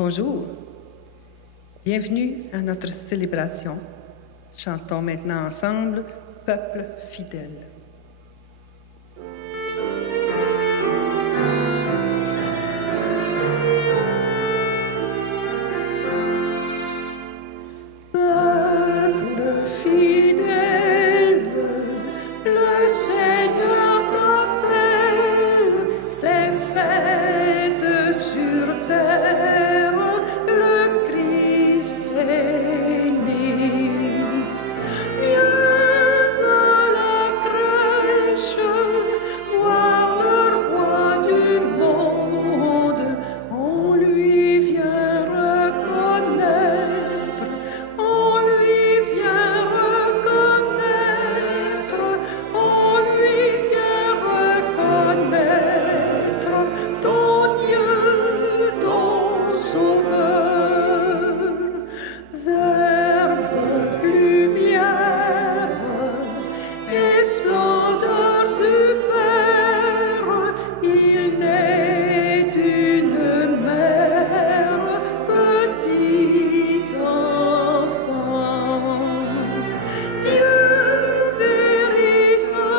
Bonjour, bienvenue à notre célébration. Chantons maintenant ensemble « Peuple fidèle ». Peuple fidèle, le Seigneur t'appelle, c'est fête sur terre, le Christ est né. Viens à la crèche, voir le roi du monde, on lui vient reconnaître, on lui vient reconnaître, on lui vient reconnaître ton Dieu, ton Sauveur. Verbe, lumière et splendeur du Père, il naît d'une mère, petit enfant. Dieu véritable,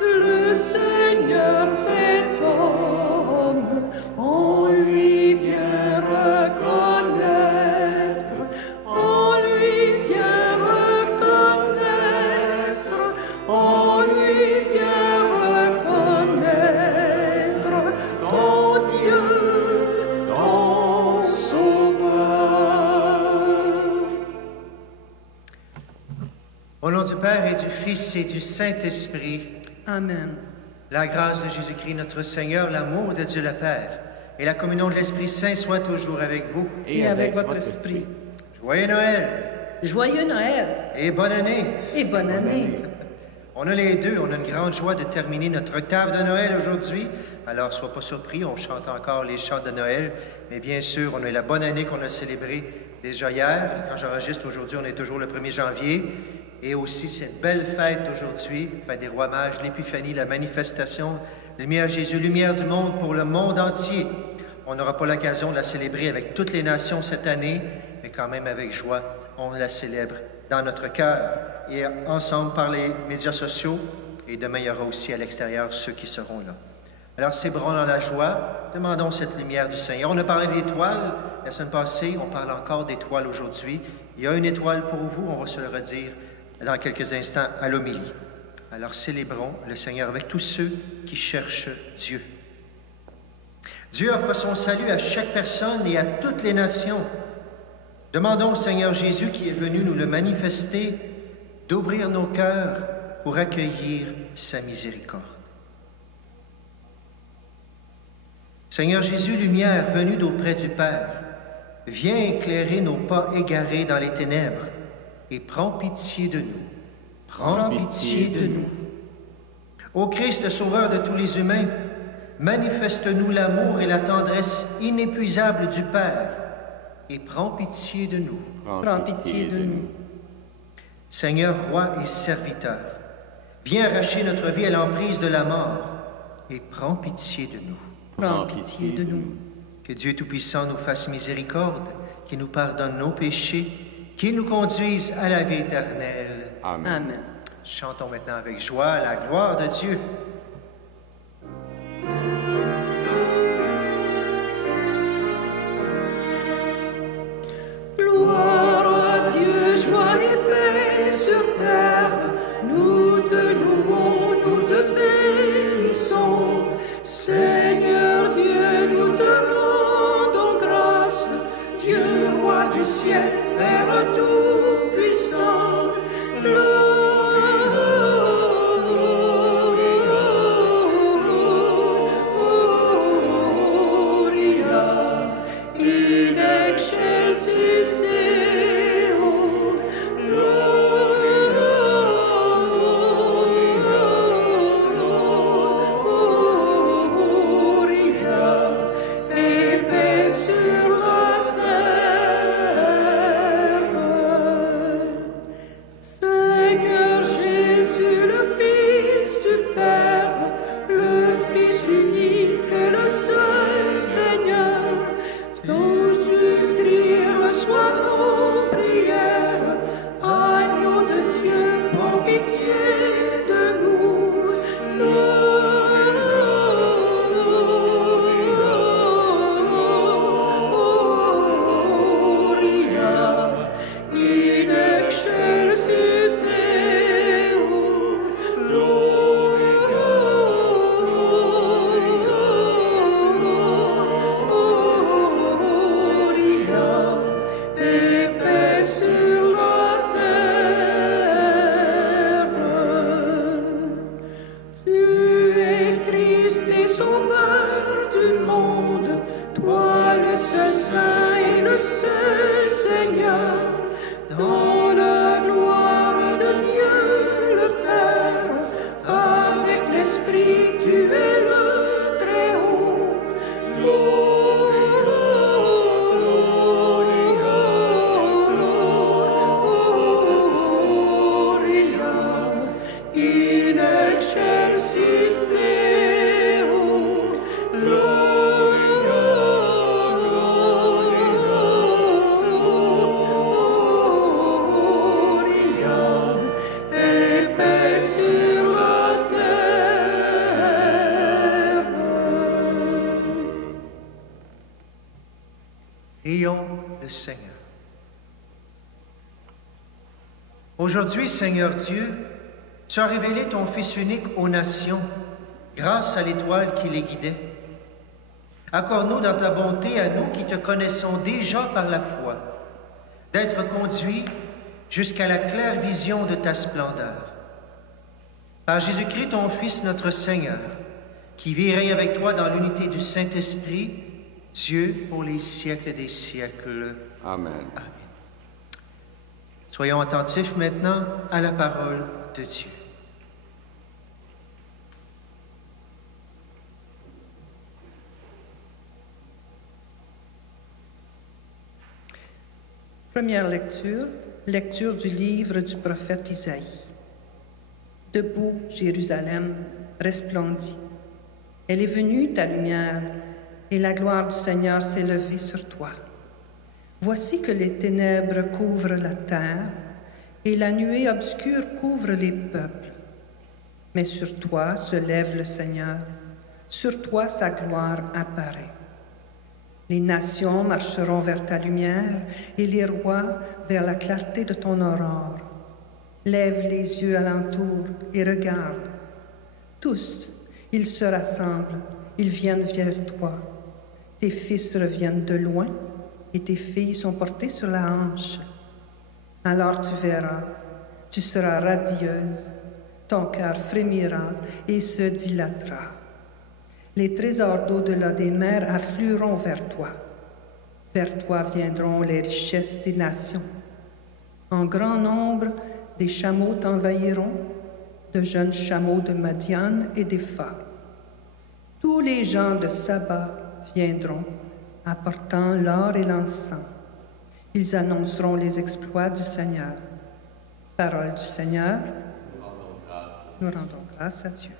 le Seigneur fait homme, on lui vient reconnaître, on lui vient reconnaître, on lui vient reconnaître ton Dieu, ton Sauveur. Au nom du Père et du Fils et du Saint-Esprit, Amen. la grâce de Jésus-Christ notre Seigneur, l'amour de Dieu le Père et la communion de l'Esprit Saint soient toujours avec vous. Et avec votre esprit. Joyeux Noël Joyeux Noël et bonne année! et bonne année. On a les deux, on a une grande joie de terminer notre octave de Noël aujourd'hui. Alors, sois pas surpris, on chante encore les chants de Noël. Mais bien sûr, on a la bonne année qu'on a célébrée déjà hier. Quand j'enregistre aujourd'hui, on est toujours le 1er janvier. Et aussi cette belle fête aujourd'hui, fête des rois mages, l'épiphanie, la manifestation, lumière Jésus, lumière du monde pour le monde entier. On n'aura pas l'occasion de la célébrer avec toutes les nations cette année, mais quand même avec joie, on la célèbre dans notre cœur et ensemble par les médias sociaux. Et demain, il y aura aussi à l'extérieur ceux qui seront là. Alors, célébrons dans la joie, demandons cette lumière du Seigneur. On a parlé d'étoiles la semaine passée, on parle encore d'étoiles aujourd'hui. Il y a une étoile pour vous, on va se le redire dans quelques instants à l'homélie. Alors, célébrons le Seigneur avec tous ceux qui cherchent Dieu. Dieu offre son salut à chaque personne et à toutes les nations. Demandons au Seigneur Jésus qui est venu nous le manifester d'ouvrir nos cœurs pour accueillir sa miséricorde. Seigneur Jésus, lumière venue d'auprès du Père, viens éclairer nos pas égarés dans les ténèbres et prends pitié de nous. Prends pitié de nous. Ô Christ, Sauveur de tous les humains, manifeste-nous l'amour et la tendresse inépuisable du Père et prends pitié de nous. Prends pitié de nous. Seigneur, roi et serviteur, viens arracher notre vie à l'emprise de la mort et prends pitié de nous. Prends pitié de nous. Que Dieu Tout-Puissant nous fasse miséricorde, qu'il nous pardonne nos péchés, qu'il nous conduise à la vie éternelle. Amen. Amen. Chantons maintenant avec joie la gloire de Dieu. Gloire à Dieu, joie et paix sur terre. Nous te louons, nous te bénissons. Seigneur Dieu, nous te rendons grâce. Dieu, roi du ciel, Père tout-puissant. Gloria in excelsis Deo. Gloria et paix sur la terre. Prions le Seigneur. Aujourd'hui, Seigneur Dieu, tu as révélé ton Fils unique aux nations grâce à l'étoile qui les guidait. Accorde-nous dans ta bonté à nous qui te connaissons déjà par la foi, d'être conduits jusqu'à la claire vision de ta splendeur. Par Jésus-Christ, ton Fils, notre Seigneur, qui vit et règne avec toi dans l'unité du Saint-Esprit, Dieu pour les siècles des siècles. Amen. Amen. Soyons attentifs maintenant à la parole de Dieu. Première lecture, lecture du livre du prophète Isaïe. Debout, Jérusalem resplendit. Elle est venue, ta lumière, et la gloire du Seigneur s'est levée sur toi. Voici que les ténèbres couvrent la terre, et la nuée obscure couvre les peuples. Mais sur toi se lève le Seigneur, sur toi sa gloire apparaît. Les nations marcheront vers ta lumière, et les rois vers la clarté de ton aurore. Lève les yeux alentour et regarde. Tous, ils se rassemblent, ils viennent vers toi. Tes fils reviennent de loin, et tes filles sont portées sur la hanche. Alors tu verras, tu seras radieuse, ton cœur frémira et se dilatera. Les trésors d'au-delà des mers afflueront vers toi. Vers toi viendront les richesses des nations. En grand nombre, des chameaux t'envahiront, de jeunes chameaux de Madian et d'Épha. Tous les gens de Saba viendront, apportant l'or et l'encens. Ils annonceront les exploits du Seigneur. Parole du Seigneur. Nous rendons grâce à Dieu.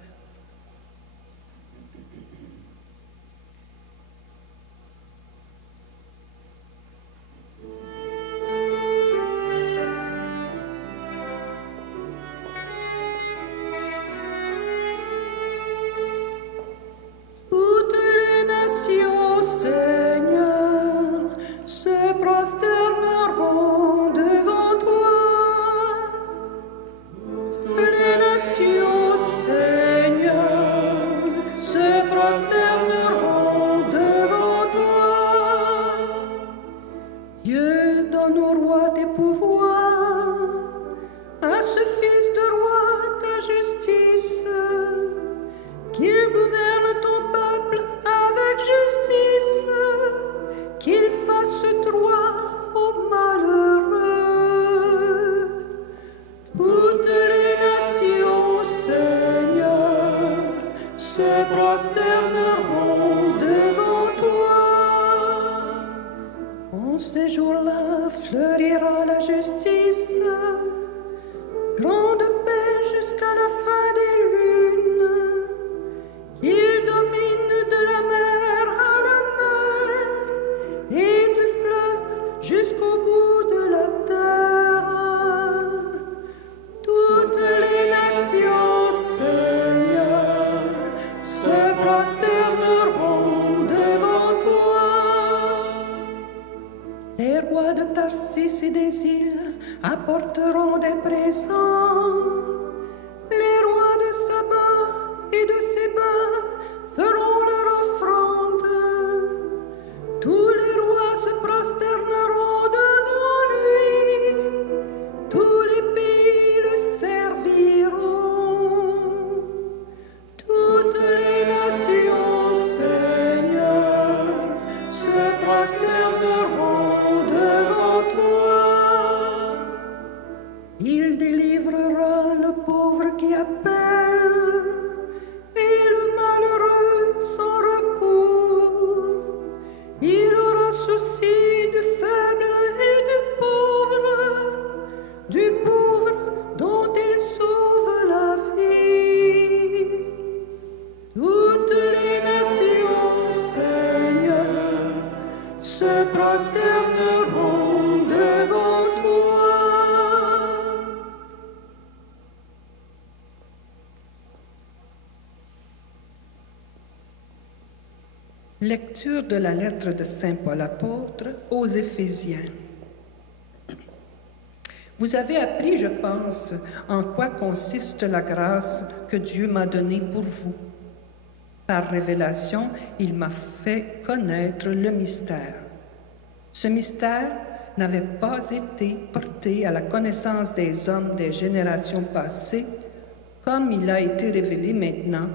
Lecture de la lettre de Saint Paul apôtre aux Éphésiens. Vous avez appris, je pense, en quoi consiste la grâce que Dieu m'a donnée pour vous. Par révélation, il m'a fait connaître le mystère. Ce mystère n'avait pas été porté à la connaissance des hommes des générations passées, comme il a été révélé maintenant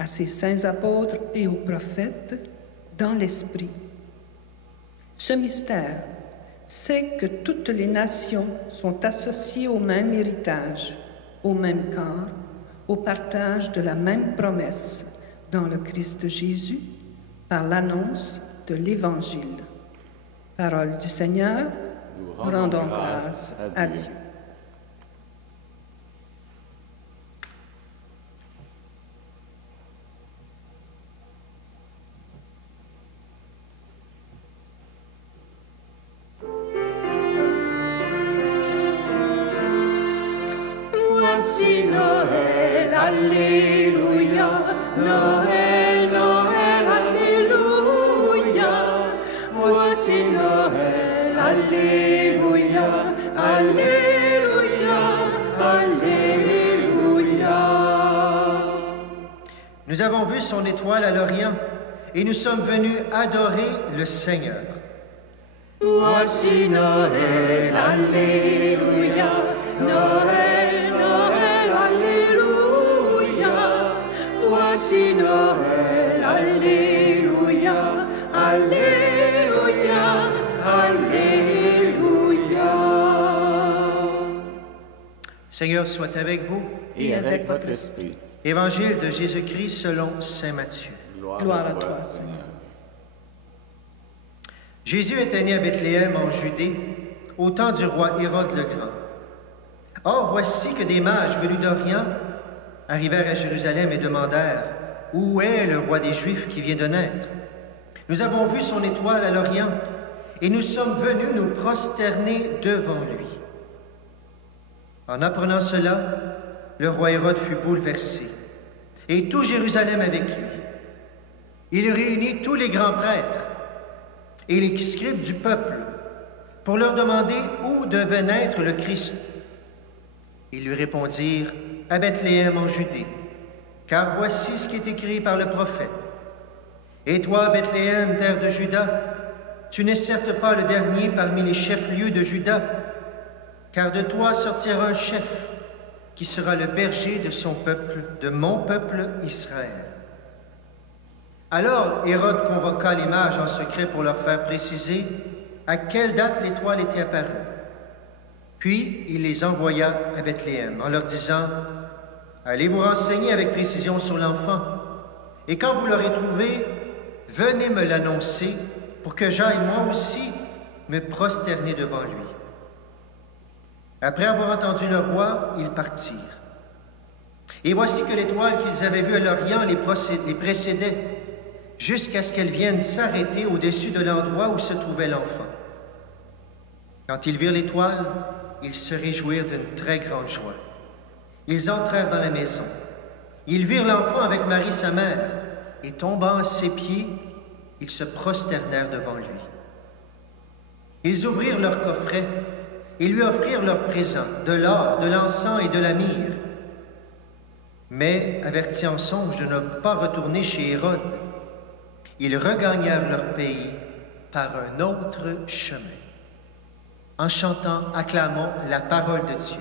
à ses saints apôtres et aux prophètes dans l'Esprit. Ce mystère, c'est que toutes les nations sont associées au même héritage, au même corps, au partage de la même promesse dans le Christ Jésus, par l'annonce de l'Évangile. Parole du Seigneur, nous rendons grâce à Dieu. Voici Noël, Alléluia, Noël, Noël, Alléluia. Voici Noël, Alléluia, Alléluia, Alléluia. Nous avons vu son étoile à l'Orient et nous sommes venus adorer le Seigneur. Voici Noël, Alléluia, Noël, Noël, Alléluia. Voici Noël, Alléluia, Alléluia, Alléluia. Seigneur soit avec vous. Et avec votre esprit. Évangile de Jésus-Christ selon saint Matthieu. Gloire à toi, Seigneur. Jésus était né à Bethléem en Judée, au temps du roi Hérode le Grand. Or, voici que des mages venus d'Orient arrivèrent à Jérusalem et demandèrent « Où est le roi des Juifs qui vient de naître? Nous avons vu son étoile à l'Orient et nous sommes venus nous prosterner devant lui. » En apprenant cela, le roi Hérode fut bouleversé, et tout Jérusalem avec lui. Il réunit tous les grands prêtres et les scribes du peuple pour leur demander où devait naître le Christ. Ils lui répondirent « À Bethléem en Judée, car voici ce qui est écrit par le prophète. Et toi, Bethléem, terre de Juda, tu n'es certes pas le dernier parmi les chefs-lieux de Juda, car de toi sortira un chef qui sera le berger de son peuple, de mon peuple Israël. » Alors Hérode convoqua les mages en secret pour leur faire préciser à quelle date l'étoile était apparue. Puis il les envoya à Bethléem en leur disant « Allez vous renseigner avec précision sur l'enfant, et quand vous l'aurez trouvé, venez me l'annoncer pour que j'aille moi aussi me prosterner devant lui. » Après avoir entendu le roi, ils partirent. Et voici que l'étoile qu'ils avaient vue à l'Orient les précédait, jusqu'à ce qu'elle vienne s'arrêter au-dessus de l'endroit où se trouvait l'enfant. Quand ils virent l'étoile, ils se réjouirent d'une très grande joie. Ils entrèrent dans la maison. Ils virent l'enfant avec Marie sa mère, et tombant à ses pieds, ils se prosternèrent devant lui. Ils ouvrirent leur coffret et lui offrirent leurs présents, de l'or, de l'encens et de la myrrhe. Mais, avertis en songe de ne pas retourner chez Hérode, ils regagnèrent leur pays par un autre chemin. En chantant, acclamons la parole de Dieu.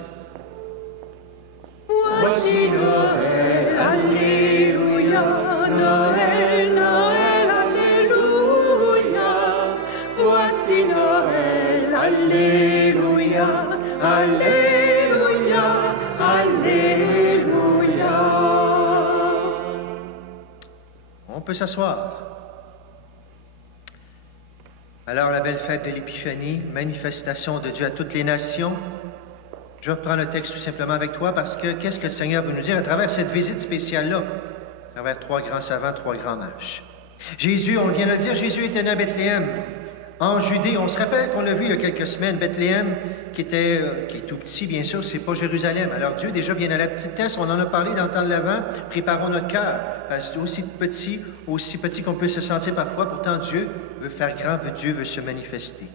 Voici Noël, Alléluia, Noël, Noël, Alléluia. Voici Noël, Alléluia, Alléluia, Alléluia. On peut s'asseoir. Alors, la belle fête de l'Épiphanie, manifestation de Dieu à toutes les nations. Je reprends le texte tout simplement avec toi parce que qu'est-ce que le Seigneur veut nous dire à travers cette visite spéciale-là, à travers trois grands savants, trois grands mages. Jésus, on vient de le dire, Jésus était né à Bethléem, En Judée, on se rappelle qu'on l'a vu il y a quelques semaines, Bethléem, qui est tout petit, bien sûr, c'est pas Jérusalem. Alors Dieu déjà vient à la petitesse, on en a parlé dans le temps de l'Avent, préparons notre cœur. Parce que c'est aussi petit qu'on peut se sentir parfois, pourtant Dieu veut faire grand, Dieu veut se manifester.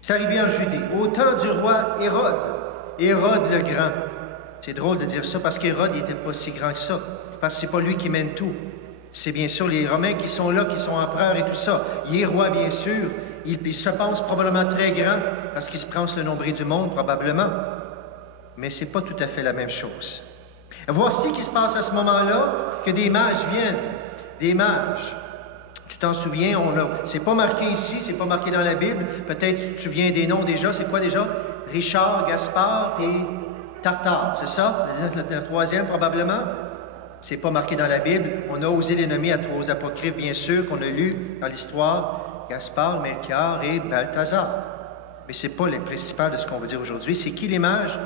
C'est arrivé en Judée, au temps du roi Hérode le Grand. C'est drôle de dire ça parce qu'Hérode n'était pas si grand que ça, parce que c'est pas lui qui mène tout. C'est bien sûr les Romains qui sont là, qui sont empereurs et tout ça. Il est roi, bien sûr. Il se pense probablement très grand parce qu'il se prend le nombril du monde, probablement. Mais ce n'est pas tout à fait la même chose. Voici qu'il se passe à ce moment-là que des mages viennent. Des mages. Tu t'en souviens, c'est pas marqué ici, c'est pas marqué dans la Bible. Peut-être tu te souviens des noms déjà. C'est quoi déjà? Richard, Gaspard et Tartare, c'est ça? Le troisième, probablement. C'est pas marqué dans la Bible. On a osé les nommer aux apocryphes, bien sûr, qu'on a lu dans l'histoire. Gaspard, Melchior et Balthazar. Mais ce n'est pas le principal de ce qu'on veut dire aujourd'hui. C'est qui les mages?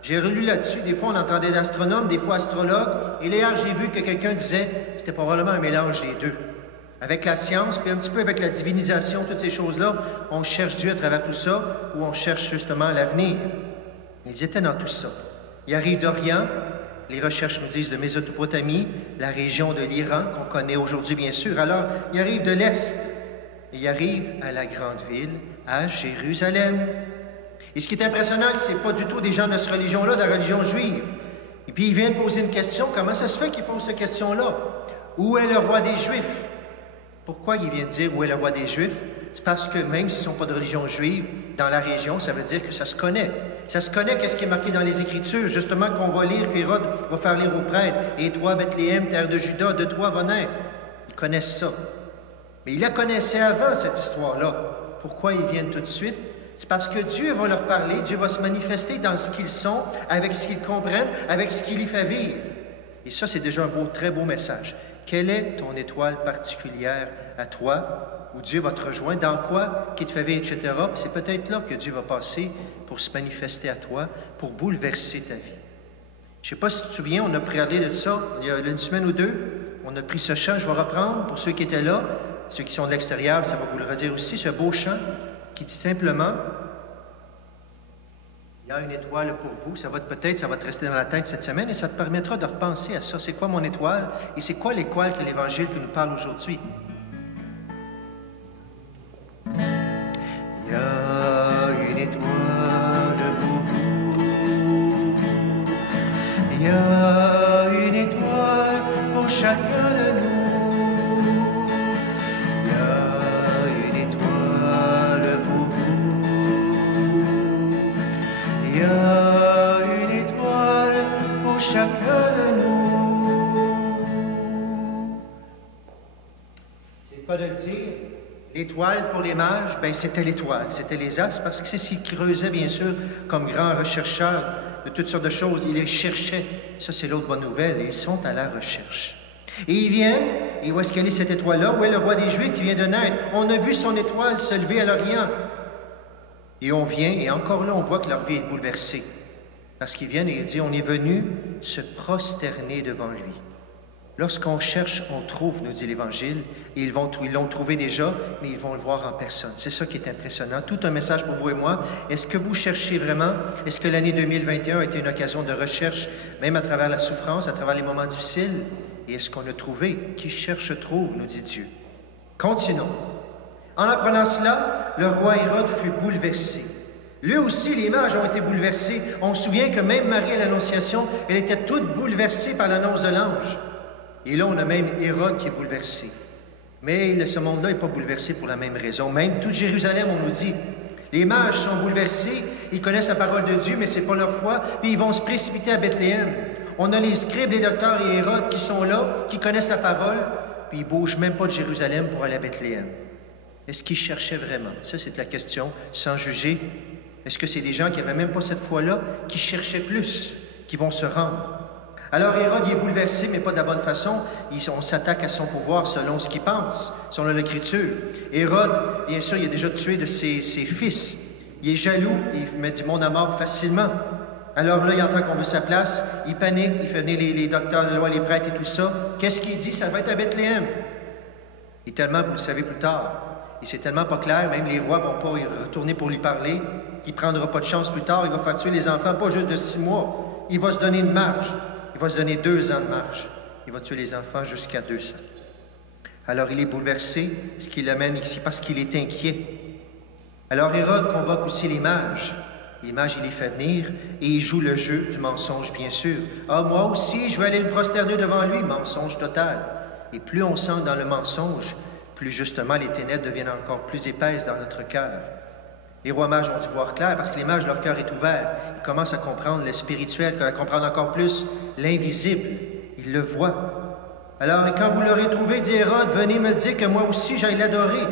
J'ai relu là-dessus. Des fois, on entendait d'astronomes, des fois astrologues. Et hier, j'ai vu que quelqu'un disait que c'était probablement un mélange des deux. Avec la science, puis un petit peu avec la divinisation, toutes ces choses-là, on cherche Dieu à travers tout ça, ou on cherche justement l'avenir. Ils étaient dans tout ça. Il arrive d'Orient. Les recherches nous disent de Mésopotamie, la région de l'Iran, qu'on connaît aujourd'hui, bien sûr. Alors, il arrive de l'Est. Il arrive à la grande ville, à Jérusalem. Et ce qui est impressionnant, c'est que ce n'est pas du tout des gens de cette religion-là, de la religion juive. Et puis, il vient de poser une question. Comment ça se fait qu'il pose cette question-là? Où est le roi des Juifs? Pourquoi il vient de dire où est le roi des Juifs? C'est parce que même s'ils ne sont pas de religion juive, dans la région, ça veut dire que ça se connaît. Ça se connaît qu'est-ce qui est marqué dans les Écritures, justement qu'on va lire, qu'Hérode va faire lire aux prêtres. Et toi, Bethléem, terre de Juda, de toi va naître. Ils connaissent ça. Mais ils la connaissaient avant, cette histoire-là. Pourquoi ils viennent tout de suite? C'est parce que Dieu va leur parler, Dieu va se manifester dans ce qu'ils sont, avec ce qu'ils comprennent, avec ce qu'il y fait vivre. Et ça, c'est déjà un très beau message. Quelle est ton étoile particulière à toi, où Dieu va te rejoindre, dans quoi, qui te fait vivre, etc. C'est peut-être là que Dieu va passer pour se manifester à toi, pour bouleverser ta vie. Je ne sais pas si tu te souviens, on a parlé de ça il y a une semaine ou deux. On a pris ce chant, je vais reprendre, pour ceux qui étaient là, ceux qui sont de l'extérieur, ça va vous le redire aussi, ce beau chant qui dit simplement « Il y a une étoile pour vous ». Ça va te rester dans la tête cette semaine et ça te permettra de repenser à ça. C'est quoi mon étoile? Et c'est quoi l'étoile que l'Évangile qui nous parle aujourd'hui? Il y a une étoile pour vous. Il y a une étoile pour chacun de nous. Chacun de nous. C'est pas de le dire. L'étoile pour les mages, ben c'était l'étoile, c'était les astres, parce que c'est ce qu'ils creusaient, bien sûr, comme grands rechercheurs de toutes sortes de choses. Ils les cherchaient. Ça, c'est l'autre bonne nouvelle. Ils sont à la recherche. Et ils viennent, et où est-ce qu'elle est cette étoile-là? Où est le roi des Juifs qui vient de naître? On a vu son étoile se lever à l'Orient. Et on vient, et encore là, on voit que leur vie est bouleversée. Parce qu'ils viennent et ils disent, on est venu se prosterner devant lui. Lorsqu'on cherche, on trouve, nous dit l'Évangile, et ils l'ont trouvé déjà, mais ils vont le voir en personne. C'est ça qui est impressionnant. Tout un message pour vous et moi. Est-ce que vous cherchez vraiment? Est-ce que l'année 2021 a été une occasion de recherche, même à travers la souffrance, à travers les moments difficiles? Et est-ce qu'on a trouvé? Qui cherche trouve, nous dit Dieu. Continuons. En apprenant cela, le roi Hérode fut bouleversé. Lui aussi, les mages ont été bouleversés. On se souvient que même Marie à l'Annonciation, elle était toute bouleversée par l'annonce de l'ange. Et là, on a même Hérode qui est bouleversé. Mais ce monde-là n'est pas bouleversé pour la même raison. Même toute Jérusalem, on nous dit, les mages sont bouleversés, ils connaissent la parole de Dieu, mais ce n'est pas leur foi, puis ils vont se précipiter à Bethléem. On a les scribes, les docteurs et Hérode qui sont là, qui connaissent la parole, puis ils ne bougent même pas de Jérusalem pour aller à Bethléem. Est-ce qu'ils cherchaient vraiment? Ça, c'est la question, sans juger. Est-ce que c'est des gens qui n'avaient même pas cette foi-là, qui cherchaient plus, qui vont se rendre? Alors Hérode, il est bouleversé, mais pas de la bonne façon. On s'attaque à son pouvoir selon ce qu'il pense, selon l'Écriture. Hérode, bien sûr, il a déjà tué de ses fils. Il est jaloux, il met du monde à mort facilement. Alors là, il entend qu'on veut sa place, il panique, il fait venir les docteurs de loi, les prêtres et tout ça. Qu'est-ce qu'il dit? Ça va être à Bethléem. Et tellement, vous le savez plus tard, Et c'est tellement pas clair, même les rois vont pas y retourner pour lui parler, qu'il prendra pas de chance plus tard, il va faire tuer les enfants, pas juste de 6 mois. Il va se donner une marge. Il va se donner 2 ans de marge. Il va tuer les enfants jusqu'à 200. Alors il est bouleversé, ce qui l'amène ici parce qu'il est inquiet. Alors Hérode convoque aussi les mages. Les mages, il les fait venir et il joue le jeu du mensonge, bien sûr. « Ah, moi aussi, je vais aller le prosterner devant lui. » Mensonge total. Et plus on sent dans le mensonge, plus justement les ténèbres deviennent encore plus épaisses dans notre cœur. Les rois mages ont dû voir clair parce que les mages, leur cœur est ouvert. Ils commencent à comprendre le spirituel, à comprendre encore plus l'invisible. Ils le voient. Alors, quand vous l'aurez trouvé, dit Hérode, venez me dire que moi aussi j'aille l'adorer.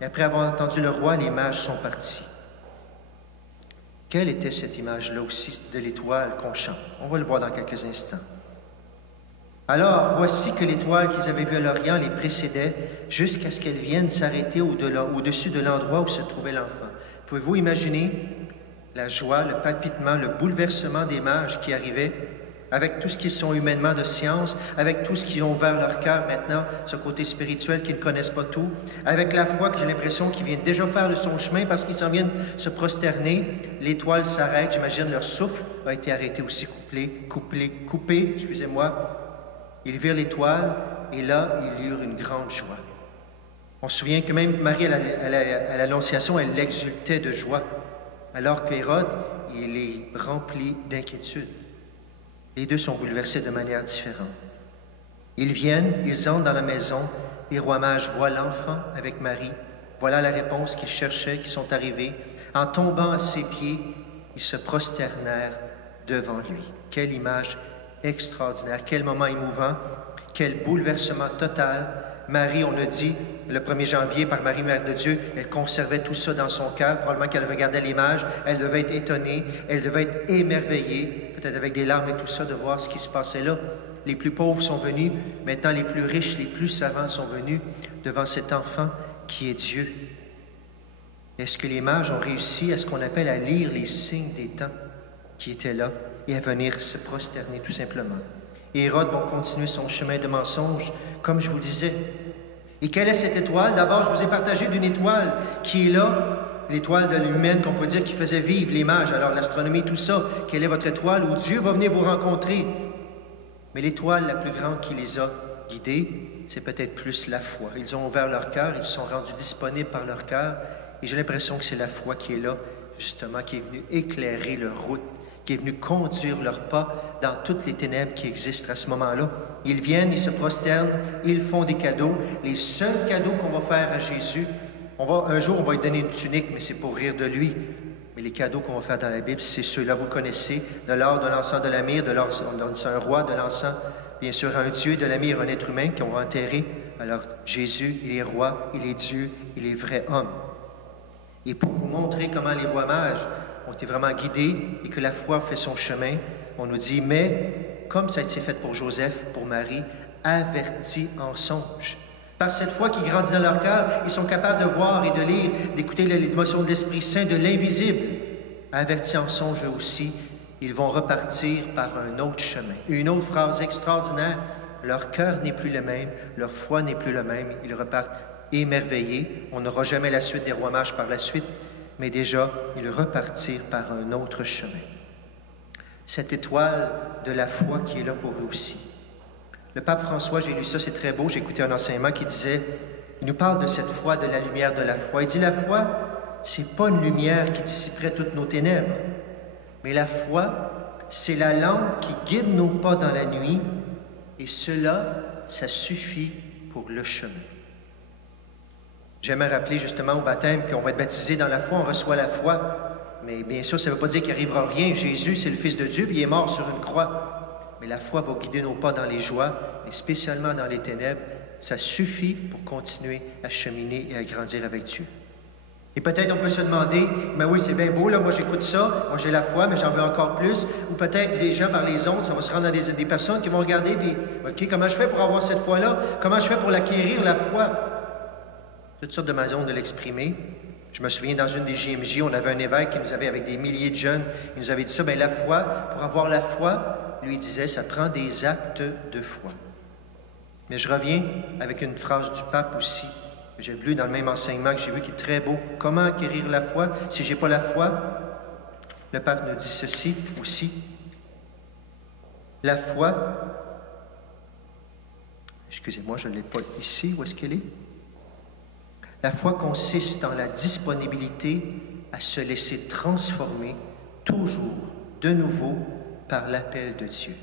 Et après avoir entendu le roi, les mages sont partis. Quelle était cette image-là aussi de l'étoile qu'on chante? On va le voir dans quelques instants. Alors, voici que l'étoile qu'ils avaient vue à l'Orient les précédait jusqu'à ce qu'elle vienne s'arrêter au-dessus de l'endroit où se trouvait l'enfant. Pouvez-vous imaginer la joie, le palpitement, le bouleversement des mages qui arrivaient avec tout ce qu'ils sont humainement de science, avec tout ce qu'ils ont ouvert leur cœur maintenant, ce côté spirituel qu'ils ne connaissent pas tout, avec la foi que j'ai l'impression qu'ils viennent déjà faire son chemin parce qu'ils s'en viennent se prosterner. L'étoile s'arrête, j'imagine leur souffle a été arrêté aussi, coupé, excusez-moi. Ils virent l'étoile et là, ils eurent une grande joie. On se souvient que même Marie, à l'Annonciation, elle l'exultait de joie, alors qu'Hérode, il est rempli d'inquiétude. Les deux sont bouleversés de manière différente. Ils viennent, ils entrent dans la maison, les rois mages voient l'enfant avec Marie. Voilà la réponse qu'ils cherchaient, qui sont arrivés. En tombant à ses pieds, ils se prosternèrent devant lui. Quelle image extraordinaire, quel moment émouvant, quel bouleversement total. Marie, on a dit, le 1er janvier, par Marie, Mère de Dieu, elle conservait tout ça dans son cœur. Probablement qu'elle regardait les mages, elle devait être étonnée, elle devait être émerveillée, peut-être avec des larmes et tout ça, de voir ce qui se passait là. Les plus pauvres sont venus, maintenant les plus riches, les plus savants sont venus devant cet enfant qui est Dieu. Est-ce que les mages ont réussi à ce qu'on appelle à lire les signes des temps qui étaient là et à venir se prosterner tout simplement? Et Hérode va continuer son chemin de mensonge, comme je vous disais. Et quelle est cette étoile? D'abord, je vous ai partagé d'une étoile qui est là, l'étoile de l'humaine qu'on peut dire qui faisait vivre les mages. Alors, l'astronomie, tout ça, quelle est votre étoile où Dieu va venir vous rencontrer? Mais l'étoile la plus grande qui les a guidés, c'est peut-être plus la foi. Ils ont ouvert leur cœur, ils se sont rendus disponibles par leur cœur, et j'ai l'impression que c'est la foi qui est là, justement, qui est venue éclairer leur route, qui est venu conduire leurs pas dans toutes les ténèbres qui existent à ce moment-là. Ils viennent, ils se prosternent, ils font des cadeaux. Les seuls cadeaux qu'on va faire à Jésus, un jour, on va lui donner une tunique, mais c'est pour rire de lui. Mais les cadeaux qu'on va faire dans la Bible, c'est ceux-là, vous connaissez, de l'or, de l'encens, de la myrrhe, de l'or, on donne ça à un roi, de l'encens, bien sûr, à un Dieu, de la myrrhe, un être humain qu'on va enterrer. Alors, Jésus, il est roi, il est Dieu, il est vrai homme. Et pour vous montrer comment les rois mages ont été vraiment guidés et que la foi fait son chemin, on nous dit, mais comme ça a été fait pour Joseph, pour Marie, avertis en songe. Par cette foi qui grandit dans leur cœur, ils sont capables de voir et de lire, d'écouter l'émotion de l'Esprit Saint, de l'invisible. Avertis en songe eux aussi, ils vont repartir par un autre chemin. Une autre phrase extraordinaire, leur cœur n'est plus le même, leur foi n'est plus le même, ils repartent émerveillés. On n'aura jamais la suite des rois mages par la suite, mais déjà, ils repartirent par un autre chemin. Cette étoile de la foi qui est là pour eux aussi. Le pape François, j'ai lu ça, c'est très beau, j'ai écouté un enseignement qui disait, il nous parle de cette foi, de la lumière de la foi. Il dit, la foi, c'est pas une lumière qui dissiperait toutes nos ténèbres, mais la foi, c'est la lampe qui guide nos pas dans la nuit, et cela, ça suffit pour le chemin. J'aimerais rappeler justement au baptême qu'on va être baptisé dans la foi, on reçoit la foi. Mais bien sûr, ça ne veut pas dire qu'il n'arrivera rien. Jésus, c'est le Fils de Dieu, puis il est mort sur une croix. Mais la foi va guider nos pas dans les joies, et spécialement dans les ténèbres. Ça suffit pour continuer à cheminer et à grandir avec Dieu. Et peut-être on peut se demander, mais oui, c'est bien beau, là, moi j'écoute ça, moi j'ai la foi, mais j'en veux encore plus. Ou peut-être des gens par les ondes, ça va se rendre dans des personnes qui vont regarder, puis, OK, comment je fais pour avoir cette foi-là? Comment je fais pour l'acquérir, la foi? Toutes sortes de manières de l'exprimer. Je me souviens, dans une des JMJ, on avait un évêque qui nous avait, avec des milliers de jeunes, il nous avait dit ça, bien la foi, pour avoir la foi, lui il disait, ça prend des actes de foi. Mais je reviens avec une phrase du pape aussi. que j'ai lu dans le même enseignement que j'ai vu qui est très beau. Comment acquérir la foi si je n'ai pas la foi? Le pape nous dit ceci aussi. La foi, excusez-moi, je ne l'ai pas ici, où est-ce qu'elle est? La foi consiste en la disponibilité à se laisser transformer toujours de nouveau par l'appel de Dieu.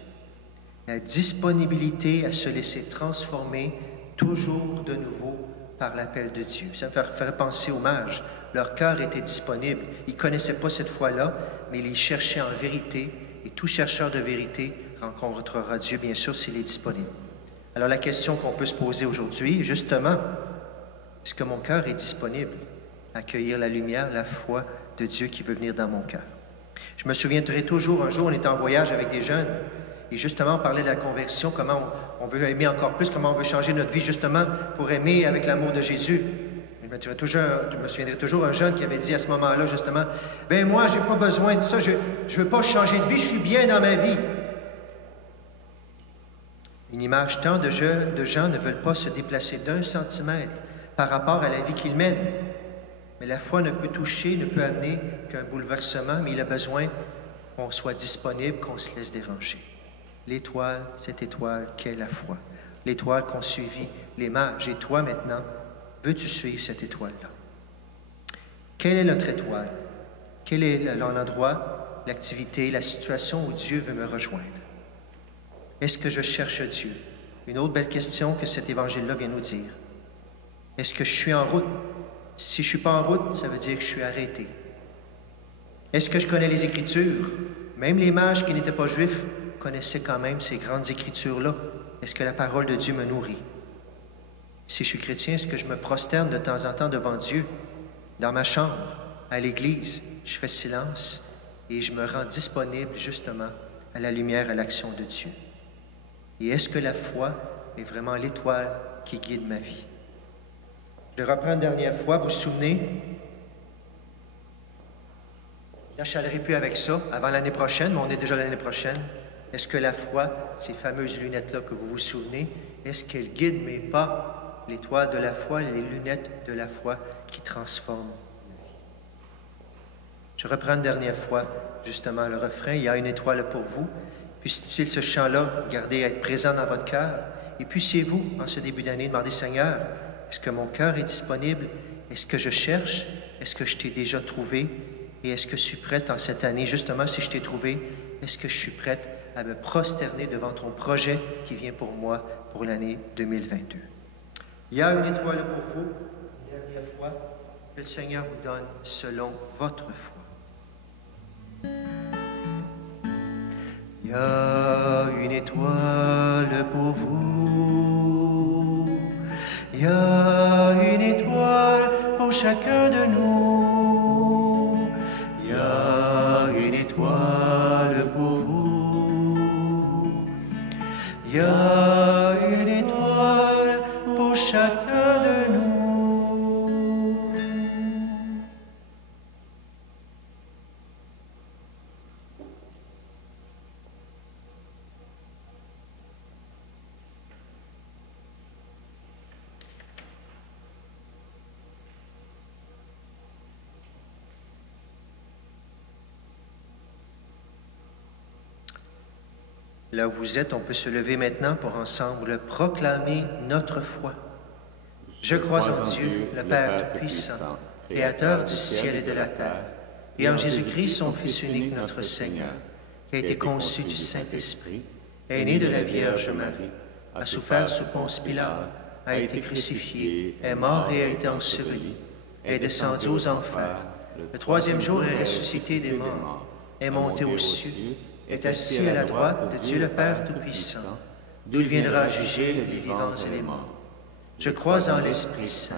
La disponibilité à se laisser transformer toujours de nouveau par l'appel de Dieu. Ça me fait penser aux mages. Leur cœur était disponible. Ils ne connaissaient pas cette foi-là, mais ils cherchaient en vérité. Et tout chercheur de vérité rencontrera Dieu, bien sûr, s'il est disponible. Alors la question qu'on peut se poser aujourd'hui, justement, est-ce que mon cœur est disponible à accueillir la lumière, la foi de Dieu qui veut venir dans mon cœur? Je me souviendrai toujours, un jour, on était en voyage avec des jeunes, et justement, on parlait de la conversion, comment on veut aimer encore plus, comment on veut changer notre vie, justement, pour aimer avec l'amour de Jésus. Je me souviendrai toujours un jeune qui avait dit à ce moment-là, justement, « Ben moi, j'ai pas besoin de ça, je veux pas changer de vie, je suis bien dans ma vie. » Une image, tant de gens ne veulent pas se déplacer d'1 centimètre par rapport à la vie qu'ils mènent. Mais la foi ne peut toucher, ne peut amener qu'un bouleversement, mais il a besoin qu'on soit disponible, qu'on se laisse déranger. L'étoile, cette étoile qu'est la foi. L'étoile qu'ont suivi les mages. Et toi, maintenant, veux-tu suivre cette étoile-là? Quelle est notre étoile? Quel est l'endroit, l'activité, la situation où Dieu veut me rejoindre? Est-ce que je cherche Dieu? Une autre belle question que cet évangile-là vient nous dire. Est-ce que je suis en route? Si je ne suis pas en route, ça veut dire que je suis arrêté. Est-ce que je connais les Écritures? Même les mages qui n'étaient pas juifs connaissaient quand même ces grandes Écritures-là. Est-ce que la parole de Dieu me nourrit? Si je suis chrétien, est-ce que je me prosterne de temps en temps devant Dieu, dans ma chambre, à l'église? Je fais silence et je me rends disponible justement à la lumière, à l'action de Dieu. Et est-ce que la foi est vraiment l'étoile qui guide ma vie? Je le reprends une dernière fois, vous vous souvenez? Je n'achalerai plus avec ça avant l'année prochaine, mais on est déjà l'année prochaine. Est-ce que la foi, ces fameuses lunettes-là que vous vous souvenez, est-ce qu'elles guident mes pas, l'étoile de la foi, les lunettes de la foi qui transforment la vie? Je reprends une dernière fois, justement, le refrain. Il y a une étoile pour vous. Puisse-t-il ce chant-là, gardez être présent dans votre cœur. Et puissiez-vous, en ce début d'année, demander, Seigneur, est-ce que mon cœur est disponible? Est-ce que je cherche? Est-ce que je t'ai déjà trouvé? Et est-ce que je suis prête en cette année, justement, si je t'ai trouvé, est-ce que je suis prête à me prosterner devant ton projet qui vient pour moi pour l'année 2022? Il y a une étoile pour vous, une dernière fois, que le Seigneur vous donne selon votre foi. Il y a une étoile pour vous. Il y a une étoile pour chacun de nous. Il y a une étoile pour vous. Il y a une étoile pour chacun de nous. Là où vous êtes, on peut se lever maintenant pour ensemble proclamer notre foi. Je crois en Dieu, le Père Tout-Puissant, Créateur du ciel et de la terre, et en Jésus-Christ, son Fils unique, notre Seigneur, qui a été conçu du Saint-Esprit, est né de la Vierge Marie, a souffert sous Ponce Pilate, a été crucifié, est mort et a été enseveli, est descendu aux enfers, le troisième jour est ressuscité des morts, est monté aux cieux, est assis à la droite de Dieu le Père Tout-Puissant, d'où il viendra juger les vivants et les morts. Je crois en l'Esprit Saint,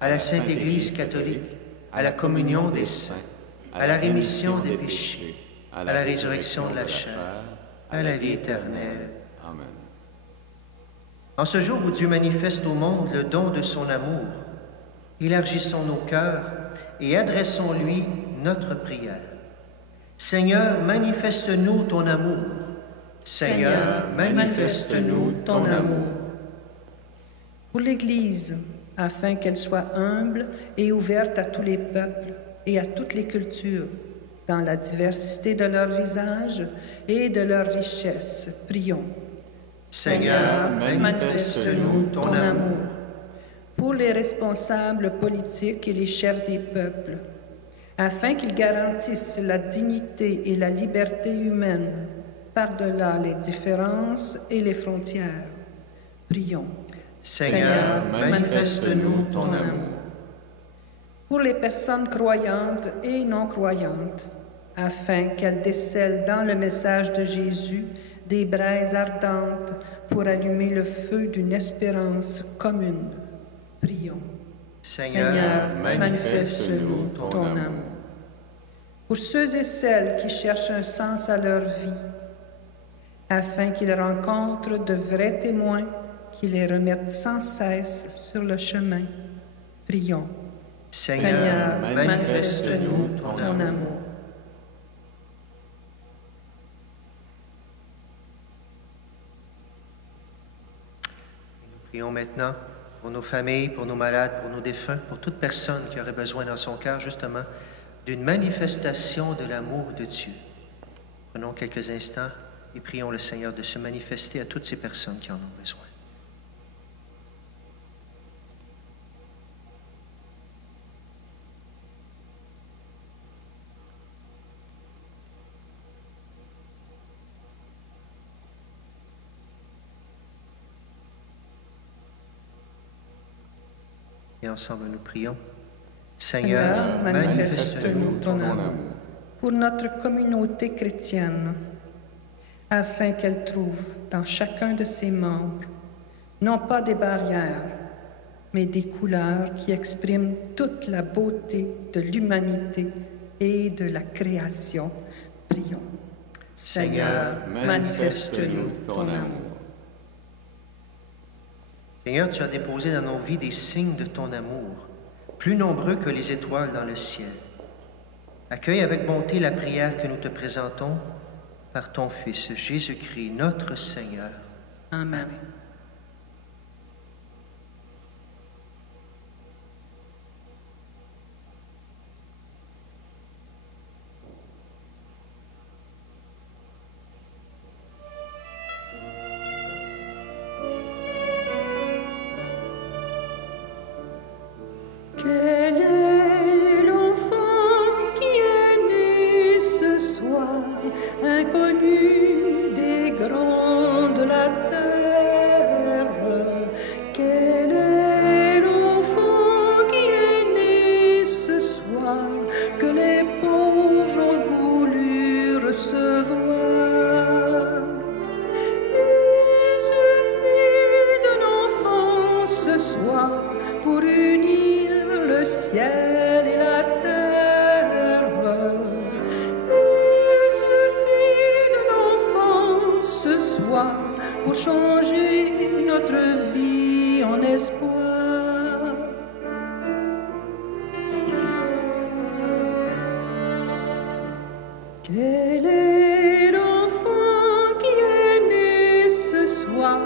à la Sainte Église catholique, à la communion des saints, à la rémission des péchés, à la résurrection de la chair, à la vie éternelle. Amen. En ce jour où Dieu manifeste au monde le don de son amour, élargissons nos cœurs et adressons-lui notre prière. Seigneur, manifeste-nous ton amour. Seigneur, manifeste-nous ton amour. Pour l'Église, afin qu'elle soit humble et ouverte à tous les peuples et à toutes les cultures, dans la diversité de leurs visages et de leurs richesses. Prions. Seigneur, manifeste-nous ton amour. Pour les responsables politiques et les chefs des peuples, afin qu'ils garantissent la dignité et la liberté humaine par-delà les différences et les frontières. Prions. Seigneur, manifeste-nous ton amour. Pour les personnes croyantes et non croyantes, afin qu'elles décèlent dans le message de Jésus des braises ardentes pour allumer le feu d'une espérance commune. Prions. Seigneur, manifeste-nous ton amour. Pour ceux et celles qui cherchent un sens à leur vie, afin qu'ils rencontrent de vrais témoins qui les remettent sans cesse sur le chemin. Prions. Seigneur, manifeste-nous ton amour. Nous prions maintenant pour nos familles, pour nos malades, pour nos défunts, pour toute personne qui aurait besoin dans son cœur, justement, d'une manifestation de l'amour de Dieu. Prenons quelques instants et prions le Seigneur de se manifester à toutes ces personnes qui en ont besoin. Et ensemble, nous prions. Seigneur, manifeste-nous ton amour. Pour notre communauté chrétienne, afin qu'elle trouve dans chacun de ses membres, non pas des barrières, mais des couleurs qui expriment toute la beauté de l'humanité et de la création. Prions. Seigneur, manifeste-nous ton amour. Seigneur, tu as déposé dans nos vies des signes de ton amour, plus nombreux que les étoiles dans le ciel. Accueille avec bonté la prière que nous te présentons par ton Fils, Jésus-Christ, notre Seigneur. Amen. Quel est l'enfant qui est né ce soir, inconnu des grands de la terre? Quel est l'enfant qui est né ce soir, que les pauvres ont voulu recevoir? Il suffit d'un enfant ce soir pour unir le ciel et la terre. Il suffit d'un enfant ce soir pour changer notre vie en espoir. Quel est l'enfant qui est né ce soir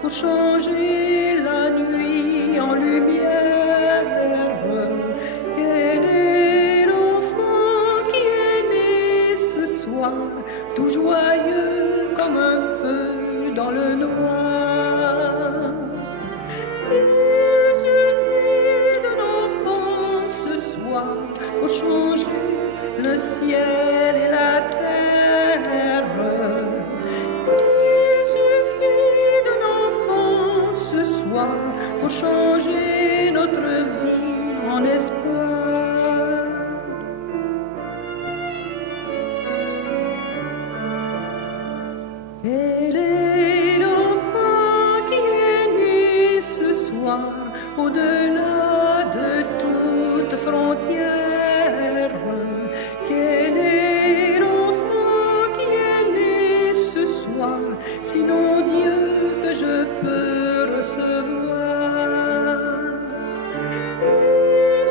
pour changer la nuit en lumière? Quel est l'enfant qui est né ce soir, tout joyeux comme un feu dans le noir? Il suffit d'un enfant ce soir pour changer le ciel et la terre. Il suffit d'un enfant ce soir pour changer notre vie en espoir. Quel est l'enfant qui est né ce soir au-delà de toute frontière? Quel est l'enfant qui est né ce soir, sinon Dieu que je peux recevoir? Il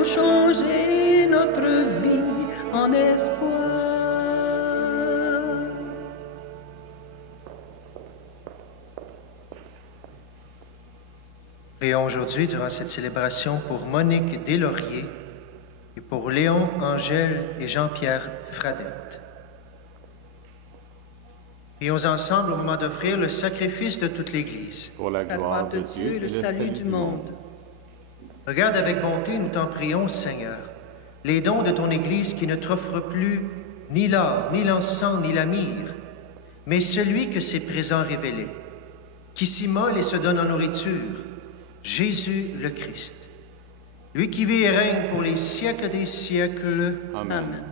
pour changer notre vie en espoir. Prions aujourd'hui, durant cette célébration, pour Monique Deslauriers et pour Léon, Angèle et Jean-Pierre Fradette. Prions ensemble au moment d'offrir le sacrifice de toute l'Église. Pour la gloire de Dieu et le salut du monde. Regarde avec bonté, nous t'en prions, Seigneur, les dons de ton Église qui ne t'offrent plus ni l'or, ni l'encens, ni la myrrhe, mais celui que ses présents révélaient, qui s'immole et se donne en nourriture, Jésus le Christ, lui qui vit et règne pour les siècles des siècles. Amen. Amen.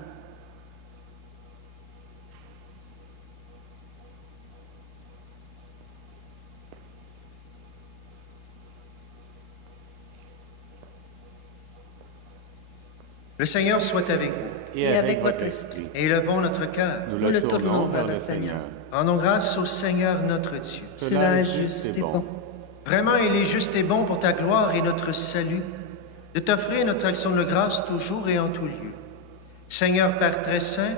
Le Seigneur soit avec vous. Et avec votre esprit. Et élevons notre cœur. Nous Nous le tournons vers le Seigneur. Seigneur. Rendons grâce au Seigneur notre Dieu. Cela est juste et bon. Vraiment, il est juste et bon pour ta gloire et notre salut de t'offrir notre action de grâce toujours et en tout lieu. Seigneur Père très saint,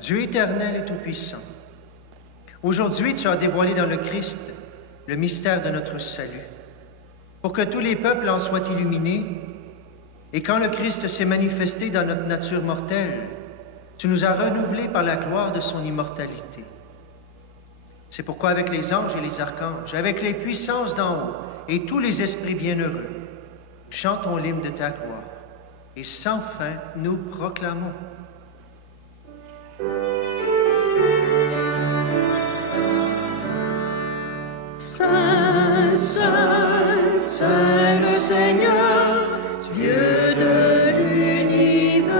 Dieu éternel et tout-puissant, aujourd'hui tu as dévoilé dans le Christ le mystère de notre salut, pour que tous les peuples en soient illuminés, et quand le Christ s'est manifesté dans notre nature mortelle, tu nous as renouvelés par la gloire de son immortalité. C'est pourquoi avec les anges et les archanges, avec les puissances d'en haut et tous les esprits bienheureux, nous chantons l'hymne de ta gloire et sans fin nous proclamons. Saint, Saint, Saint le Seigneur, Dieu de l'univers,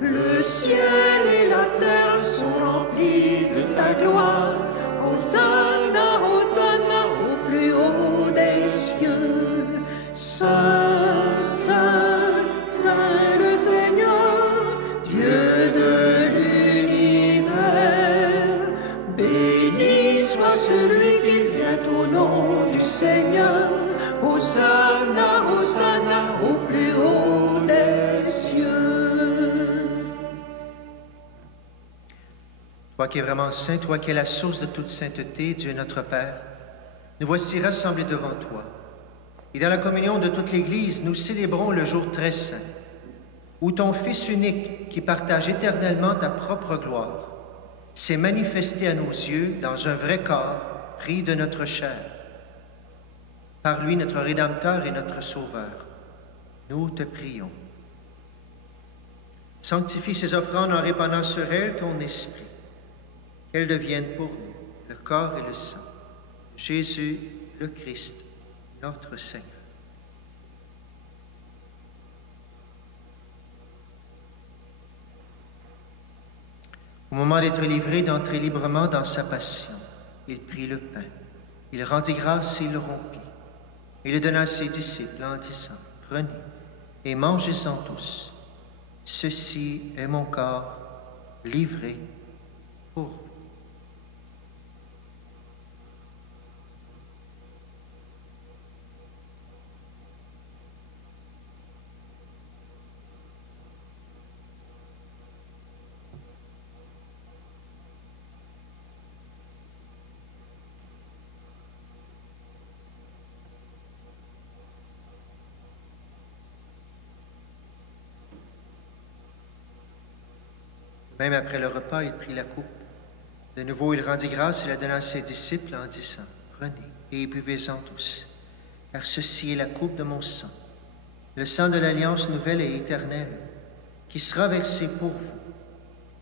le ciel et la terre sont remplis de ta gloire. Hosanna, Hosanna au plus haut des cieux. Saint, Saint, Saint le Seigneur, Dieu de l'univers, béni soit celui qui vient au nom du Seigneur. Hosanna, Hosanna au plus haut des cieux. Toi qui es vraiment saint, toi qui es la source de toute sainteté, Dieu notre Père, nous voici rassemblés devant toi. Et dans la communion de toute l'Église, nous célébrons le jour très saint, où ton Fils unique, qui partage éternellement ta propre gloire, s'est manifesté à nos yeux dans un vrai corps pris de notre chair. Par lui, notre Rédempteur et notre Sauveur, nous te prions. Sanctifie ces offrandes en répandant sur elles ton esprit, qu'elles deviennent pour nous le corps et le sang de Jésus le Christ, notre Seigneur. Au moment d'être livré, d'entrer librement dans sa passion, il prit le pain, il rendit grâce et il le rompit. Il le donna à ses disciples en disant, « Prenez et mangez-en tous. Ceci est mon corps livré pour vous. » Même après le repas, il prit la coupe. De nouveau, il rendit grâce et la donna à ses disciples en disant, « Prenez et buvez-en tous, car ceci est la coupe de mon sang, le sang de l'alliance nouvelle et éternelle, qui sera versé pour vous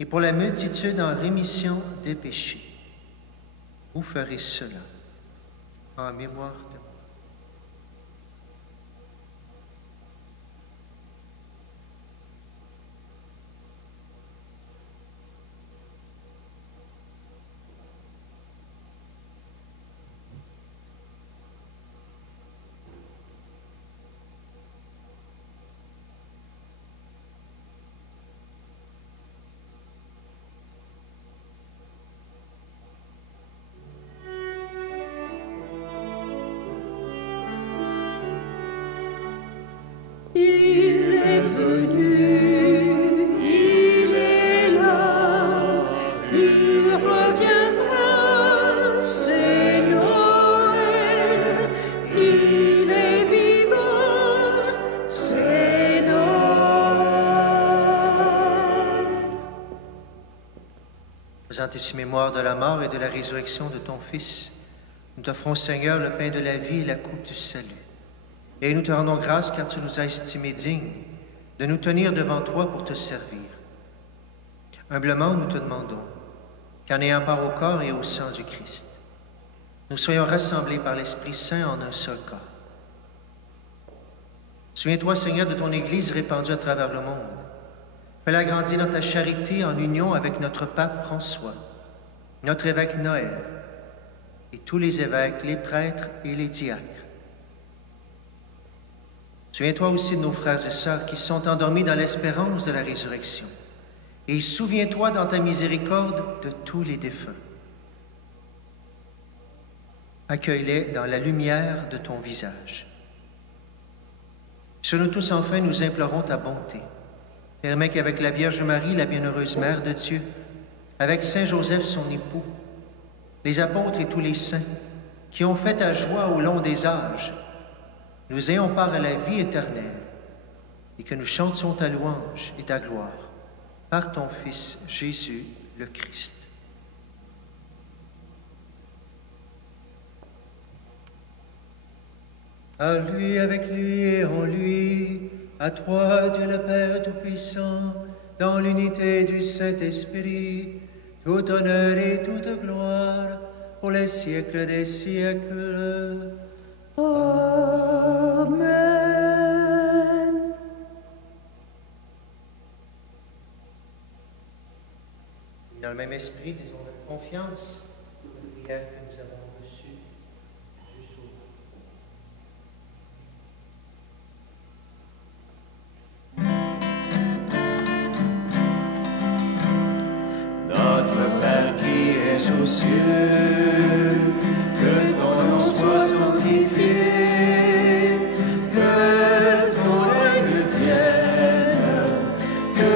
et pour la multitude en rémission des péchés. Vous ferez cela en mémoire de moi. » Il Faisant ici mémoire de la mort et de la résurrection de ton Fils, nous t'offrons, Seigneur, le pain de la vie et la coupe du salut. Et nous te rendons grâce car tu nous as estimés dignes de nous tenir devant toi pour te servir. Humblement, nous te demandons qu'en ayant part au corps et au sang du Christ, nous soyons rassemblés par l'Esprit Saint en un seul corps. Souviens-toi, Seigneur, de ton Église répandue à travers le monde. Fais-la grandir dans ta charité en union avec notre pape François, notre évêque Noël, et tous les évêques, les prêtres et les diacres. Souviens-toi aussi de nos frères et sœurs qui sont endormis dans l'espérance de la résurrection. Et souviens-toi dans ta miséricorde de tous les défunts. Accueille-les dans la lumière de ton visage. Sur nous tous, enfin, nous implorons ta bonté. Permets qu'avec la Vierge Marie, la bienheureuse Mère de Dieu, avec Saint Joseph, son époux, les apôtres et tous les saints qui ont fait ta joie au long des âges, nous ayons part à la vie éternelle et que nous chantions ta louange et ta gloire par ton Fils Jésus le Christ. À lui, avec lui et en lui, à toi, Dieu le Père Tout-Puissant, dans l'unité du Saint-Esprit, tout honneur et toute gloire, pour les siècles des siècles. Amen. Dans le même esprit, disons avec confiance pour la prière que nous avons reçue. Notre Père qui es aux cieux, que ton nom soit sanctifié, que ton règne vienne, que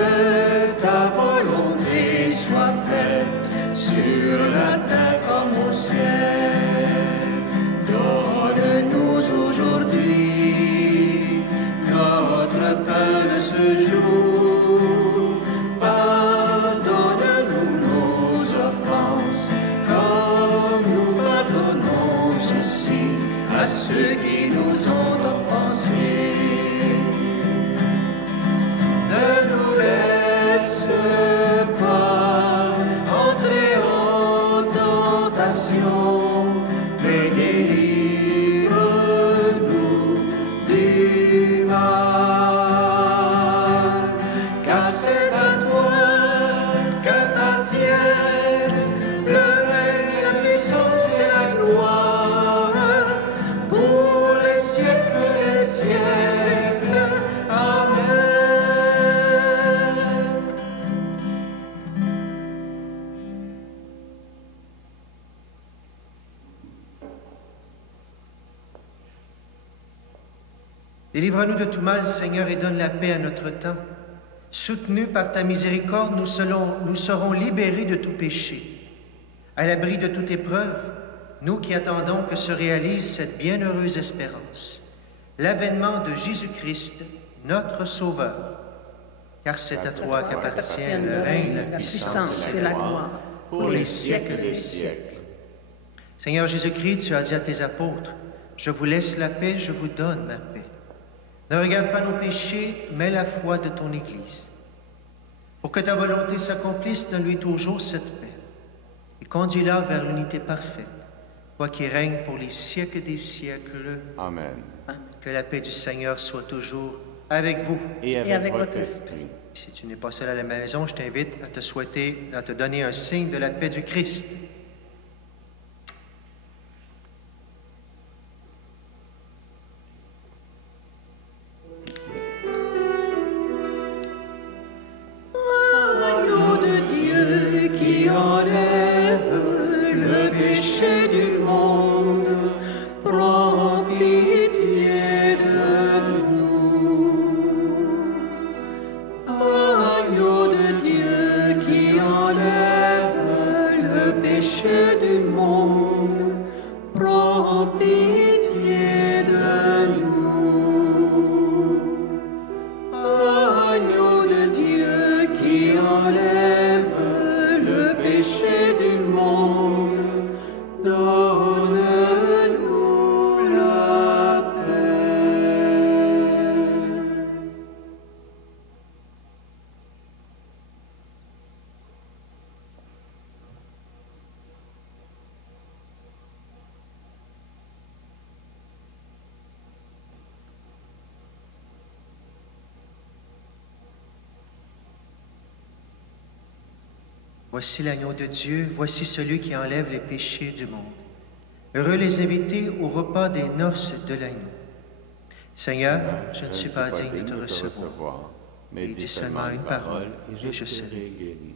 ta volonté soit faite sur la terre comme au ciel. Donne-nous aujourd'hui notre pain de ce jour. Pardonne-nous nos offenses, comme nous pardonnons aussi à ceux qui nous ont offensés. Ne nous laisse pas entrer en tentation, mais délivre-nous du mal. Car c'est à toi qu'appartiennent le règne, la puissance et la gloire, pour les siècles des siècles. Amen. Délivre-nous de tout mal, Seigneur, et donne la paix à notre temps. Soutenus par ta miséricorde, nous serons libérés de tout péché. À l'abri de toute épreuve, nous qui attendons que se réalise cette bienheureuse espérance, l'avènement de Jésus-Christ, notre Sauveur. Car c'est à toi qu'appartient le règne, la puissance et la gloire, pour les siècles des siècles. Seigneur Jésus-Christ, tu as dit à tes apôtres, « Je vous laisse la paix, je vous donne ma paix. » Ne regarde pas nos péchés, mais la foi de ton Église. Pour que ta volonté s'accomplisse, donne-lui toujours cette paix et conduis-la vers l'unité parfaite, toi qui règnes pour les siècles des siècles. Amen. Que la paix du Seigneur soit toujours avec vous. Et avec votre esprit. Si tu n'es pas seul à la maison, je t'invite à te donner un signe de la paix du Christ. Agneau de Dieu qui enlève le péché du monde, prends pitié de nous. Agneau de Dieu qui enlève le péché Voici l'agneau de Dieu, voici celui qui enlève les péchés du monde. Heureux les invités au repas des noces de l'agneau. Seigneur, je ne suis pas digne de te recevoir, mais dis seulement une parole et je serai guéri.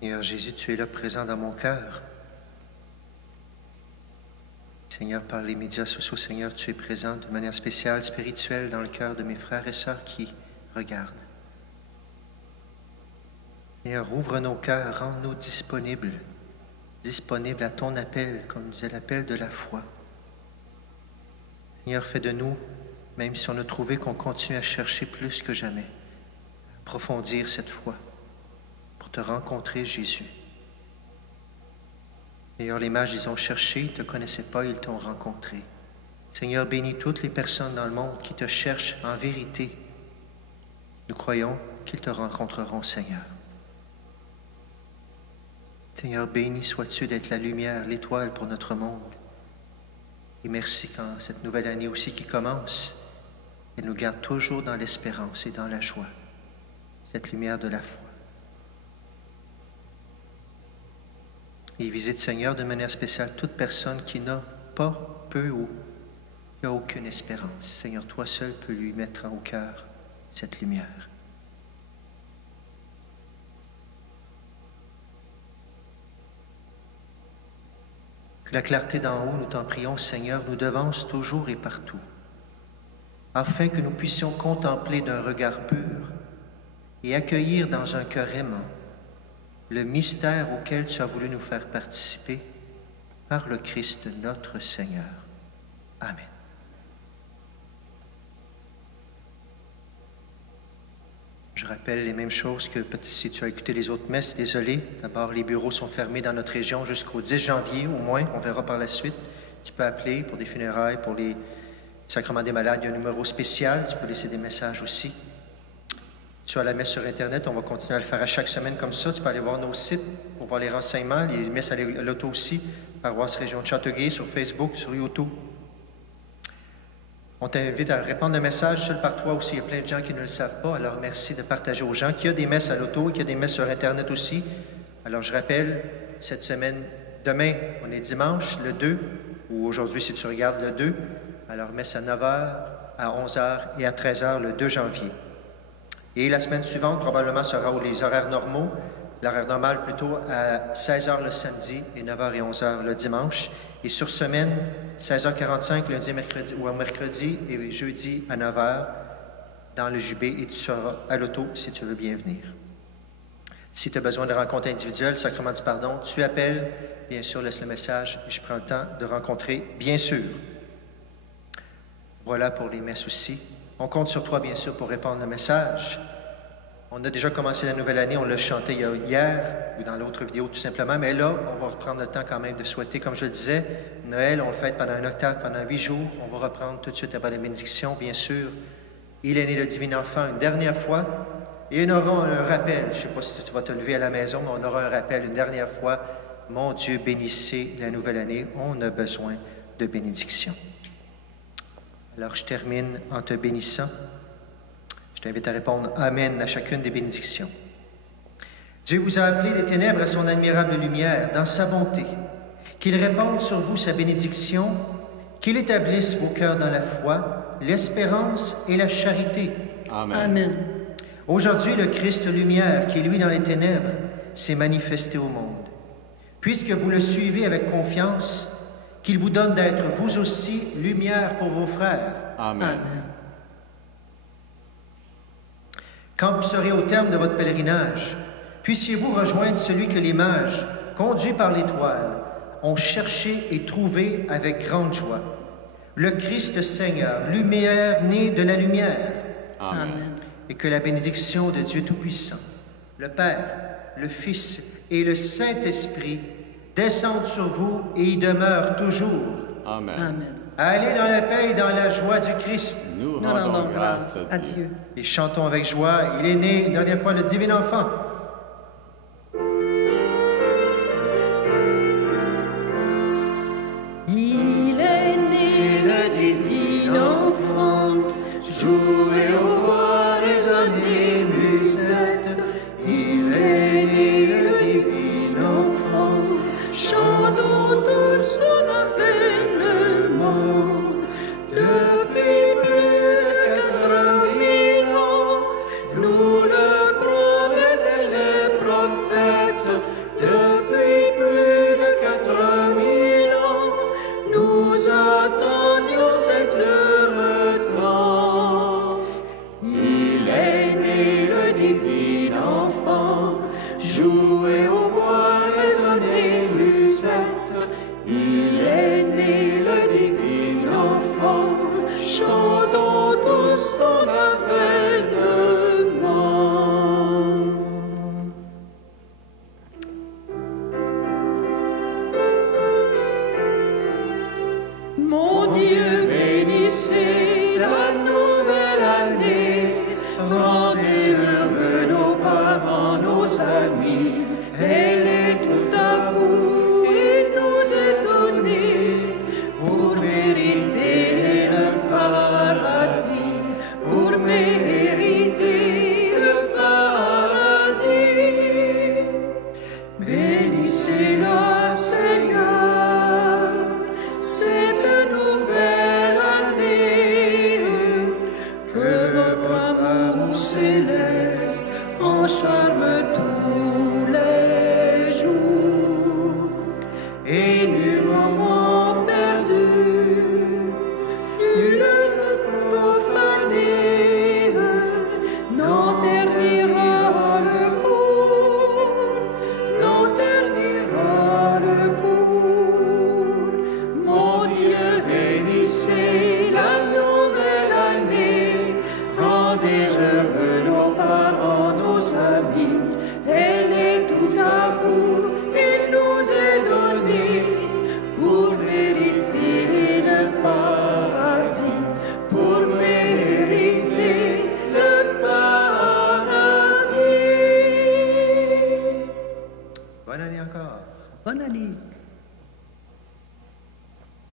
Seigneur Jésus, tu es là présent dans mon cœur. Seigneur, par les médias sociaux, Seigneur, tu es présent de manière spéciale, spirituelle, dans le cœur de mes frères et sœurs qui regardent. Seigneur, ouvre nos cœurs, rends-nous disponibles à ton appel, comme disait l'appel de la foi. Seigneur, fais de nous, même si on a trouvé qu'on continue à chercher plus que jamais, approfondir cette foi pour te rencontrer, Jésus. Seigneur, les mages, ils ont cherché, ils ne te connaissaient pas, ils t'ont rencontré. Seigneur, bénis toutes les personnes dans le monde qui te cherchent en vérité. Nous croyons qu'ils te rencontreront, Seigneur. Seigneur, béni sois-tu d'être la lumière, l'étoile pour notre monde. Et merci quand cette nouvelle année aussi qui commence, elle nous garde toujours dans l'espérance et dans la joie, cette lumière de la foi. Et visite, Seigneur, de manière spéciale toute personne qui n'a pas, peu ou qui n'a aucune espérance. Seigneur, toi seul peux lui mettre au cœur cette lumière. Que la clarté d'en haut, nous t'en prions, Seigneur, nous devance toujours et partout, afin que nous puissions contempler d'un regard pur et accueillir dans un cœur aimant le mystère auquel tu as voulu nous faire participer par le Christ notre Seigneur. Amen. Je rappelle les mêmes choses que si tu as écouté les autres messes, désolé. D'abord, les bureaux sont fermés dans notre région jusqu'au 10 janvier au moins. On verra par la suite. Tu peux appeler pour des funérailles, pour les sacrements des malades. Il y a un numéro spécial. Tu peux laisser des messages aussi. Tu as la messe sur Internet, on va continuer à le faire à chaque semaine comme ça. Tu peux aller voir nos sites pour voir les renseignements, les messes à l'auto aussi, Paroisse Région de Châteauguay, sur Facebook, sur YouTube. On t'invite à répondre le message seul par toi aussi. Il y a plein de gens qui ne le savent pas, alors merci de partager aux gens qu'il y a des messes à l'auto et qu'il y a des messes sur Internet aussi. Alors je rappelle, cette semaine, demain, on est dimanche, le 2, ou aujourd'hui si tu regardes le 2, alors messe à 9h, à 11h et à 13h le 2 janvier. Et la semaine suivante, probablement, sera les horaires normaux, l'horaire normal plutôt à 16h le samedi et 9h et 11h le dimanche. Et sur semaine, 16h45 lundi mercredi, ou mercredi et jeudi à 9h dans le Jubé et tu seras à l'auto si tu veux bien venir. Si tu as besoin de rencontres individuelles, sacrement du pardon, tu appelles, bien sûr, laisse le message et je prends le temps de rencontrer, bien sûr. Voilà pour les messes aussi. On compte sur toi, bien sûr, pour répondre le message. On a déjà commencé la nouvelle année, on l'a chanté hier, ou dans l'autre vidéo tout simplement, mais là, on va reprendre le temps quand même de souhaiter, comme je le disais, Noël, on le fête pendant un octave, pendant 8 jours. On va reprendre tout de suite après la bénédiction, bien sûr. Il est né le divin enfant une dernière fois, et nous aurons un rappel. Je ne sais pas si tu vas te lever à la maison, mais on aura un rappel une dernière fois. Mon Dieu, bénissez la nouvelle année, on a besoin de bénédiction. Alors, je termine en te bénissant. Je t'invite à répondre « Amen » à chacune des bénédictions. Dieu vous a appelé des ténèbres à son admirable lumière, dans sa bonté. Qu'il répande sur vous sa bénédiction, qu'il établisse vos cœurs dans la foi, l'espérance et la charité. Amen. Amen. Aujourd'hui, le Christ lumière, qui est lui dans les ténèbres, s'est manifesté au monde. Puisque vous le suivez avec confiance, qu'il vous donne d'être vous aussi lumière pour vos frères. Amen. Amen. Quand vous serez au terme de votre pèlerinage, puissiez-vous rejoindre celui que les mages, conduits par l'étoile, ont cherché et trouvé avec grande joie. Le Christ Seigneur, lumière née de la lumière. Amen. Amen. Et que la bénédiction de Dieu Tout-Puissant, le Père, le Fils et le Saint-Esprit descendent sur vous et y demeurent toujours. Amen. Amen. Allez dans la paix et dans la joie du Christ. Nous Nous rendons grâce à Dieu. Et chantons avec joie, il est né une dernière fois le divin enfant. Il est né le divin enfant, jouez au bois, résonnez musette. Il est né le divin enfant, chantons tous son avènement. Depuis plus de 4000 ans, nous le promettons divin enfant, jouer au bois, résonner musette, il